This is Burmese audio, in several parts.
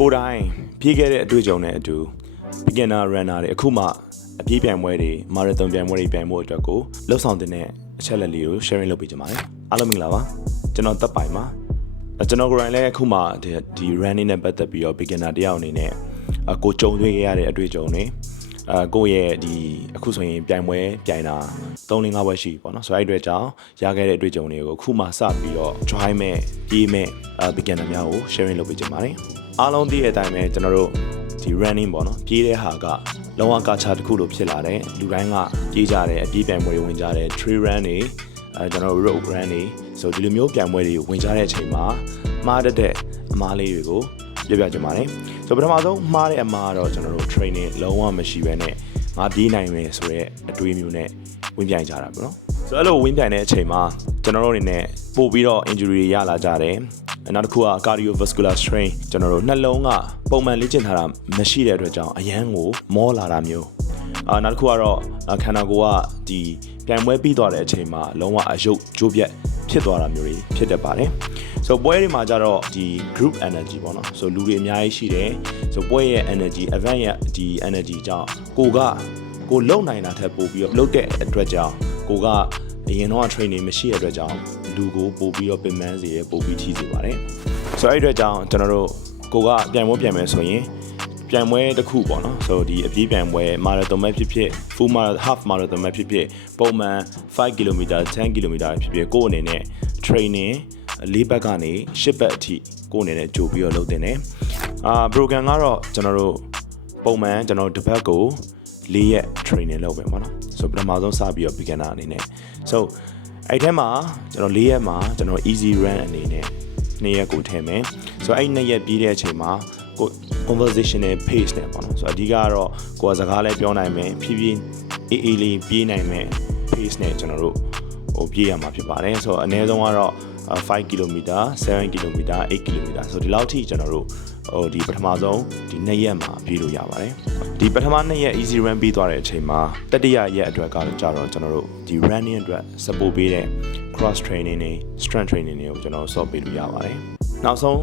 ကိုတိုင်းပြေးခဲ့တဲ့အတွေ့အကြုံနဲ့အတူ beginner runner တွေအခုမှအပြေးပြိုင်ပွဲတွေ marathon ပြိုင်ပွဲတွေပြိုင်ဖို့အတွက်ကိုလှုပ်ဆောင်တဲ့အချက်လက်လေးကို sharing လုပ်ပေးကြပါမယ်အားလုံးမင်္ဂလာပါကျွန်တော်တပ်ပိုင်ပါကျွန်တော်ကိုယ်တိုင်လည်းအခုမှဒီ running နဲ့ပတ်သက်ပြီးတော့ beginner တယောက်အနေနဲ့ကိုကြုံတွေ့ရတဲ့အတွေ့အကြုံတွေကိုယ့်ရဲ့ဒီအခုဆိုရင်ပြိုင်ပွဲပြိုင်တာ3-5ပွဲရှိပြီပေါ့နော်ဆိုတော့အဲ့အတွက်ကြောင့်ရခဲ့တဲ့အတွေ့အကြုံတွေကိုအခုမှစပြီးတော့ join မဲ့ပြေးမဲ့ beginner များကို sharing လုပ်ပေးကြပါမယ်အားလုံးသိတဲ့အတိုင်းပဲကျွန်တော်တို့ဒီ running ပေါ့နော်ပြေးတဲ့ဟာကလုံးဝကာချာတစ်ခုလိုဖြစ်လာတယ်လူတိုင်းကပြေးကြတယ်အပြေးပြိုင်ပွဲတွေဝင်ကြတယ် trail run တွေကျွန်တော်တို့ road run တွေဆိုဒီလိုမျိုးပြိုင်ပွဲတွေဝင်ကြတဲ့အချိန်မှာမှားတဲ့အမားလေးတွေကိုပြပြကြပါမယ်ဆိုပထမဆုံးမှားတဲ့အမားကတော့ကျွန်တော်တို့ training လုံးဝမရှိဘဲနဲ့ငါပြေးနိုင်မယ်ဆိုတဲ့အတွေးမျိုးနဲ့ဝင်ပြိုင်ကြတာပေါ့နော်ဆိုတော့အဲ့လိုဝင်ပြိုင်တဲ့အချိန်မှာကျွန်တော်တို့အနေနဲ့ပို့ပြီးတော့ injury တွေရလာကြတယ်နောက်တစ်ခုက cardiovascular strain ကျွန်တော်တို့နှလုံးကပုံမှန်လေ့ကျင့်ထားတာမရှိတဲ့အတွက်ကြောင့်အရန်ကိုမောလာတာမျိုးနောက်တစ်ခုကတော့ခန္ဓာကိုယ်ကဒီပြိုင်ပွဲပြီးသွားတဲ့အချိန်မှာလုံးဝအယုတ်ကြိုးပြတ်ဖြစ်သွားတာမျိုးတွေဖြစ်တတ်ပါတယ်ဆိုပွဲတွေမှာကြတော့ဒီ group energy ပေါ့နော်ဆိုလူတွေအများကြီးရှိတယ်ဆိုပွဲရဲ့ energy event ရဲ့ဒီ energy ကြောင့်ကိုလုံနိုင်တာထက်ပိုပြီးတော့လုံတဲ့အတွက်ကြောင့်ကိုကအရင်တော့ training မရှိတဲ့အတွက်ကြောင့်လူကိုပို့ပြီးတော့ပင်ပန်းစေရပို့ပြီးထိစေပါတယ်ဆိုတော့အဲ့အတွက်ကြောင့်ကျွန်တော်တို့ကိုကပြိုင်ပွဲပြိုင်မယ်ဆိုရင်ပြိုင်ပွဲတစ်ခုပေါ့နော်ဆိုဒီအပြေးပြိုင်ပွဲ marathon ပဲဖြစ်ဖြစ် full marathon half marathon ပဲဖြစ်ဖြစ်ပုံမှန်5 km 10 km ဖြစ်ဖြစ်ကိုယ့်အနေနဲ့ training ၄ဘက်ကနေ၈ဘက်အထိကိုယ့်အနေနဲ့ကြိုပြီးတော့လုပ်တင်တယ်program ကတော့ကျွန်တော်တို့ပုံမှန်ကျွန်တော်တစ်ဘက်ကို၄ရက် training လုပ်ပဲပေါ့နော်ဆိုပထမဆုံးစပြီးတော့ beginner အနေနဲ့ဆိုအဲ့ထဲမှာကျွန်တော်၄ရက်မှာကျွန်တော် easy run အနေနဲ့2ရက်ကိုထည့်မယ်ဆိုအဲ့2ရက်ပြီးတဲ့အချိန်မှာကို conversational pace နဲ့ပေါ့နော်ဆိုအဓိကကတော့ကိုယ်စကားလည်းပြောနိုင်မယ်ဖြည်းဖြည်းအေးလေးပြေးနိုင်မယ် pace နဲ့ကျွန်တော်တို့ပြေးရမှာဖြစ်ပါတယ်ဆိုတော့အနည်းဆုံးကတော့5 km 7 km 8 km ဆိုဒီလောက်ထိကျွန်တော်တို့ဒီပထမဆုံးဒီ2ရက်မှာပြေးလို့ရပါတယ်ဒီပထမ2ရက် easy run ပြီးသွားတဲ့အချိန်မှာတတိယရက်အတွက်ကတော့ကြတော့ကျွန်တော်တို့ဒီ running အတွက် support ပေးတဲ့ cross training တွေ strength training တွေကိုကျွန်တော်ဆော့ပေးလို့ရပါတယ်နောက်ဆုံး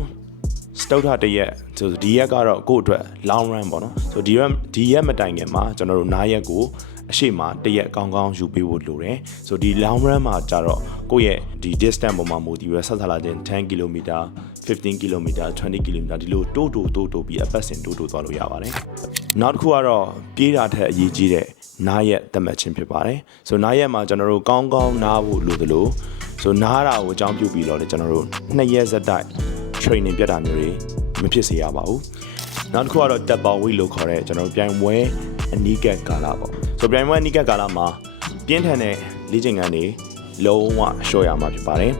စတုထတရက်ဆိုဒီရက်ကတော့ကိုယ့်အတွက် long run ပေါ့နော်ဆိုဒီရက်မတိုင်ခင်မှာကျွန်တော်တို့နားရက်ကိုအရှိမတရက်ကောင်းကောင်းယူပေးဖို့လိုတယ်ဆိုဒီ long run မှာကြတော့ကိုယ့်ရဲ့ဒီ distance ပေါ်မှာမူတည်ပြီးဆက်လာခြင်း10 km 15 km 20 km ဒီလိုတိုးပြီးအပတ်စဉ်တိုးသွားလို့ရပါတယ်နောက်တစ်ခုကတော့ပြေးတာထက်အရေးကြီးတဲ့နားရက်သတ်မှတ်ခြင်းဖြစ်ပါတယ်ဆိုနားရက်မှာကျွန်တော်တို့ကောင်းကောင်းနားဖို့လိုသလိုဆိုနားတာကိုအကြောင်းပြုပြီးတော့လေကျွန်တော်တို့2ရက်ဆက်တိုက်training ပြတ်တာမျိုးတွေမဖြစ်စေရပါဘူးနောက်တစ်ခုကတော့ step by week လို့ခေါ်တဲ့ကျွန်တော်တို့ပြိုင်ပွဲအနီးကပ်ကာလပေါ့ဆိုပြိုင်ပွဲအနီးကပ်ကာလမှာပြင်းထန်တဲ့လေ့ကျင့်ခန်းတွေလုံးဝရှော့ရမှာဖြစ်ပါတယ်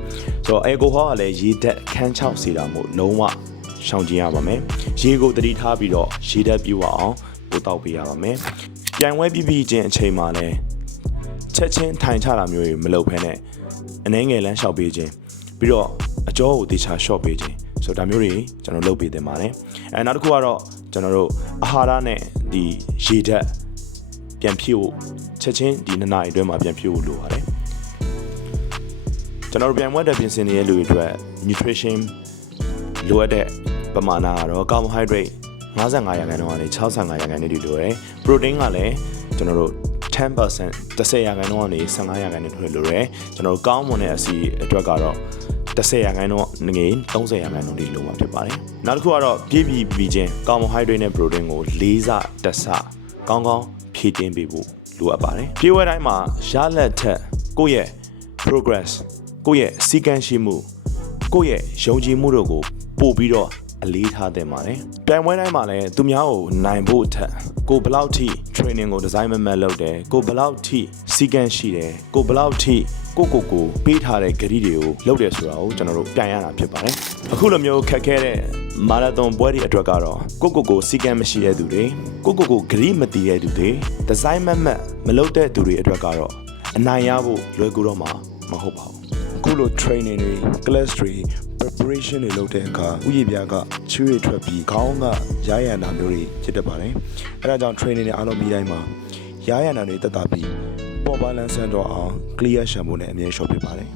ဆိုတော့ alcohol ကလည်းရေဓာတ်ခန်းချောက်စေတာမို့လုံးဝရှောင်ကျဉ်ရပါမယ်ရေကိုတတိထားပြီးတော့ရေဓာတ်ပြည့်ဝအောင်ပို့တောက်ပေးရပါမယ်ပြိုင်ပွဲပြီးချင်းအချိန်မှာလည်းချက်ချင်းထိုင်ချတာမျိုးတွေမလုပ်ဘဲနဲ့အနှဲငယ်လမ်းလျှောက်ပေးခြင်းပြီးတော့အကြောကိုတေချာရှော့ပေးခြင်းဆိုဒါမျိုးတွေကျွန်တော်လုပ်ပေးသင့်ပါတယ်နောက်တစ်ခုကတော့ကျွန်တော်တို့အာဟာရနဲ့ဒီရေဓာတ်ပြန်ဖြည့်ဖို့ချက်ချင်းဒီ2နာရီအတွင်းမှာပြန်ဖြည့်ဖို့လိုပါတယ်ကျွန်တော်တို့ပြန်ဝတ်တဲ့ပြင်ဆင်နေတဲ့လူတွေအတွက် nutrition လိုအပ်တဲ့ပမာဏကတော့ carbohydrate 55%ကနေ65%တွေလိုတယ် protein ကလည်းကျွန်တော်တို့ 10% 10%ကနေ15%တွေလိုတယ်ကျွန်တော်တို့ကောင်းမွန်တဲ့အစီအတွက်ကတော့10%ငွေ30%တွေလိုမှာဖြစ်ပါတယ်နောက်တစ်ခုကတော့ပြည့်ပြီးချင်း carbohydrate နဲ့ protein ကို4ဆတက်ဆကောင်းကောင်းဖြည့်တင်းပေးဖို့လိုအပ်ပါတယ်ပြေးဝဲတိုင်းမှာရလက်ထက်ကိုယ့်ရဲ့ progress ကိုယ့်ရဲ့စီကံရှိမှုကိုယ့်ရဲ့ယုံကြည်မှုတို့ကိုပို့ပြီးတော့အလေးထားသင့်ပါတယ်ပြိုင်ပွဲတိုင်းမှာလည်းသူများကိုနိုင်ဖို့ထက်ကိုဘယ်လောက်ထိ training ကို design မလုပ်တယ်ကိုဘယ်လောက်ထိစီကံရှိတယ်ကိုဘယ်လောက်ထိကိုပေးထားတဲ့ဂရီတွေကိုလုပ်တယ်ဆိုတာကိုကျွန်တော်တို့ပြန်ရတာဖြစ်ပါတယ်အခုလိုမျိုးခက်ခဲတဲ့မာရသွန်ပွဲတွေအတွက်ကတော့ကိုစီကံမရှိတဲ့သူတွေကိုဂရီမတည်တဲ့သူတွေ design မလုပ်တဲ့သူတွေအတွက်ကတော့အနိုင်ရဖို့လွယ်ကူတော့မှာမဟုတ်ပါဘူးအခုလို training တွေ class တွေ preparation တွေလုပ်တဲ့အခါဥယျာဉ်ပြားကချွေးထွက်ပြီးခေါင်းကရရန်တာမျိုးတွေဖြစ်တတ်ပါတယ်အဲဒါကြောင့် training တွေအားလုံးပြီးတိုင်းမှာရရန်တာတွေတက်တာပြီးပေါ်ပါလန်ဆန်တော့အောင် clear ရှံဖို့နဲ့အမြဲရှော့ဖြစ်ပါတယ်